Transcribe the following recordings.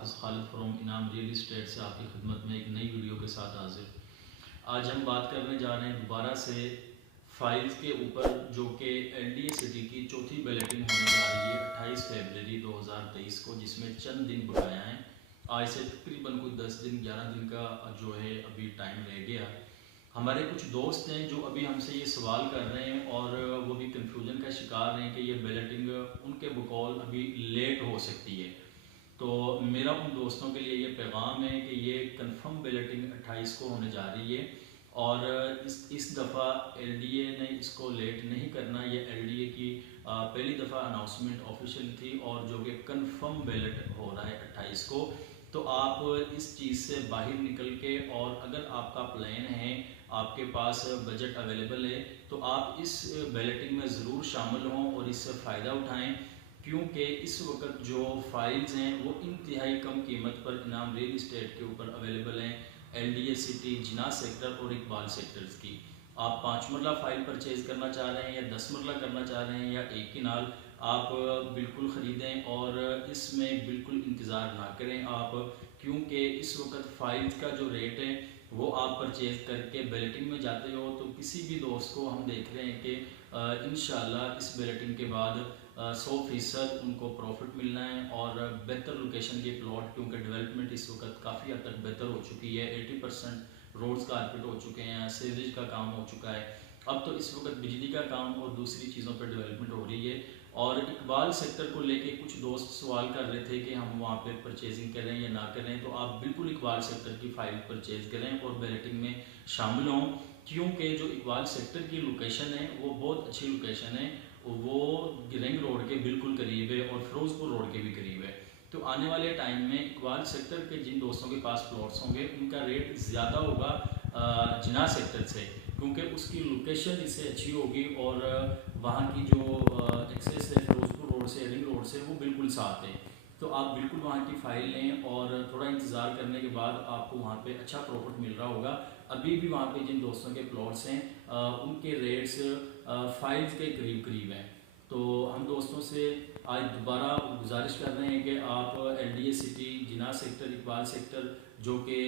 हाफिज़ खालिद फ्रॉम इनाम real estate से आपकी खिदमत में एक नई वीडियो के साथ हाजिर। आज हम बात करने जा रहे हैं दोबारा से फाइल्स के ऊपर, जो कि एलडीए सिटी की चौथी बैलेटिंग होने जा रही है 28 फरवरी 2023 को, जिसमें चंद दिन बकाया हैं। आज से तकरीबन कोई 10 दिन 11 दिन का जो है अभी टाइम रह गया। हमारे कुछ दोस्त हैं जो अभी हमसे ये सवाल कर रहे हैं और वो भी कन्फ्यूजन का शिकार हैं कि ये बैलेटिंग उनके बकौल अभी लेट हो सकती है। तो मेरा उन दोस्तों के लिए ये पैगाम है कि ये कंफर्म बैलेटिंग 28 को होने जा रही है और इस दफ़ा एलडीए ने इसको लेट नहीं करना। ये एलडीए की पहली दफ़ा अनाउंसमेंट ऑफिशियल थी और जो कि कंफर्म बैलेट हो रहा है 28 को। तो आप इस चीज़ से बाहर निकल के, और अगर आपका प्लान है, आपके पास बजट अवेलेबल है, तो आप इस बैलेटिंग में ज़रूर शामिल हों और इससे फ़ायदा उठाएं, क्योंकि इस वक्त जो फाइल्स हैं वो इंतहाई कम कीमत पर इनाम रियल इस्टेट के ऊपर अवेलेबल हैं। एलडीए सिटी, जिना सेक्टर और इकबाल सेक्टर्स की। आप 5 मरला फाइल परचेज़ करना चाह रहे हैं या 10 मरला करना चाह रहे हैं या एक ही नाल, आप बिल्कुल ख़रीदें और इसमें बिल्कुल इंतज़ार ना करें आप, क्योंकि इस वक्त फाइल्स का जो रेट है वो आप परचेज़ करके बैलेटिंग में जाते हो तो किसी भी दोस्त को हम देख रहे हैं कि इंशाल्लाह इस बैलेटिंग के बाद 100% उनको प्रॉफिट मिलना है और बेहतर लोकेशन के प्लॉट, क्योंकि डेवलपमेंट इस वक्त काफ़ी हद तक बेहतर हो चुकी है। 80% रोड्स कारपेट हो चुके हैं, सीवरेज का काम हो चुका है। अब तो इस वक्त बिजली का काम और दूसरी चीज़ों पर डेवलपमेंट हो रही है। और इकबाल सेक्टर को लेके कुछ दोस्त सवाल कर रहे थे कि हम वहाँ पे परचेजिंग करें या ना करें, तो आप बिल्कुल इकबाल सेक्टर की फ़ाइल परचेज़ करें और बैलेटिंग में शामिल हों, क्योंकि जो इकबाल सेक्टर की लोकेशन है वो बहुत अच्छी लोकेशन है। वो रिंग रोड के बिल्कुल करीब है और फिरोज़पुर रोड के भी करीब है। तो आने वाले टाइम में इकबाल सेक्टर के जिन दोस्तों के पास प्लॉट्स होंगे उनका रेट ज़्यादा होगा जिना सेक्टर से, क्योंकि उसकी लोकेशन इससे अच्छी होगी और वहाँ की जो एक्सेस है फिरोज़पुर रोड से, रिंग रोड से, वो बिल्कुल साथ है। तो आप बिल्कुल वहाँ की फ़ाइल लें और थोड़ा इंतज़ार करने के बाद आपको वहाँ पे अच्छा प्रॉफिट मिल रहा होगा। अभी भी वहाँ पे जिन दोस्तों के प्लॉट्स हैं उनके रेट्स फाइल्स के करीब करीब हैं। तो हम दोस्तों से आज दोबारा गुजारिश कर रहे हैं कि आप एलडीए सिटी, जिना सेक्टर, इकबाल सेक्टर, जो कि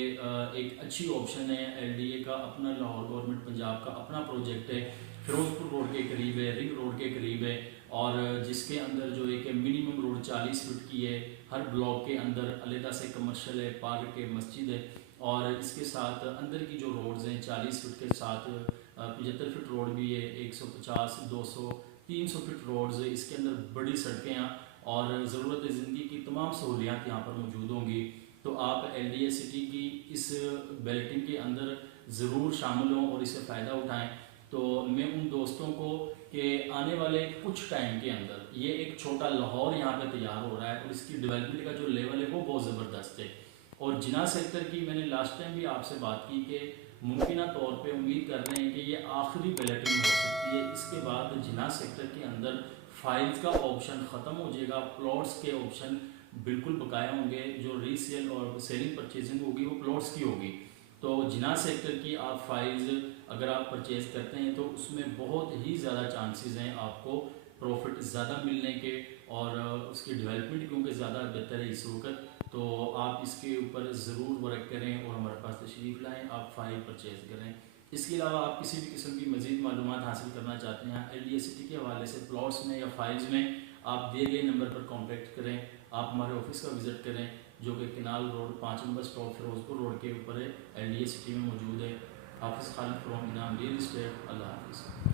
एक अच्छी ऑप्शन है। एलडीए का अपना, लाहौर गवर्नमेंट पंजाब का अपना प्रोजेक्ट है, फिरोज़पुर रोड के करीब है, रिंग रोड के करीब है और जिसके अंदर जो है कि मिनिमम रोड 40 फीट की है। हर ब्लॉक के अंदर अलहदा से कमर्शियल है, पार्क है, मस्जिद है और इसके साथ अंदर की जो रोड्स हैं 40 फीट के साथ 75 फीट रोड भी है, 150, 200, 300 फीट रोड्स है। इसके अंदर बड़ी सड़कें हैं और ज़रूरत ज़िंदगी की तमाम सहूलियात यहाँ पर मौजूद होंगी। तो आप एलडीए सिटी की इस बैलेटिंग के अंदर ज़रूर शामिल हों और इससे फ़ायदा उठाएं। तो मैं उन दोस्तों को कि आने वाले कुछ टाइम के अंदर ये एक छोटा लाहौर यहाँ पे तैयार हो रहा है और इसकी डेवलपमेंट का जो लेवल है वो बहुत ज़बरदस्त है। और जिना सेक्टर की मैंने लास्ट टाइम भी आपसे बात की कि मुमकिन तौर पे उम्मीद कर रहे हैं कि ये आखिरी बैलेटिंग हो सकती है। इसके बाद जिना सेक्टर के अंदर फाइल्स का ऑप्शन ख़त्म हो जाएगा, प्लॉट्स के ऑप्शन बिल्कुल बकाया होंगे। जो रीसेल और सेलिंग परचेजिंग होगी वो प्लॉट्स की होगी। तो जिना सेक्टर की आप फाइल्स अगर आप परचेज़ करते हैं तो उसमें बहुत ही ज़्यादा चांसेस हैं आपको प्रॉफिट ज़्यादा मिलने के और उसकी डेवलपमेंट क्योंकि ज़्यादा बेहतर है इस वक्त। तो आप इसके ऊपर ज़रूर वर्क करें और हमारे पास तशरीफ़ लाएँ, आप फाइल परचेज़ करें। इसके अलावा आप किसी भी किस्म की मज़ीद मालूमात हासिल करना चाहते हैं एलडीए सिटी के हवाले से, प्लॉट्स में या फाइल्स में, आप दिए गए नंबर पर कॉन्टैक्ट करें। आप हमारे ऑफिस का विज़िट करें जो कि canal road 5 number stop Ferozepur road के ऊपर है, एलडीए सिटी में मौजूद है। हाफिज़ खालिद फ्रॉम इनाम रियल इस्टेट। अल्लाह हाफिज़।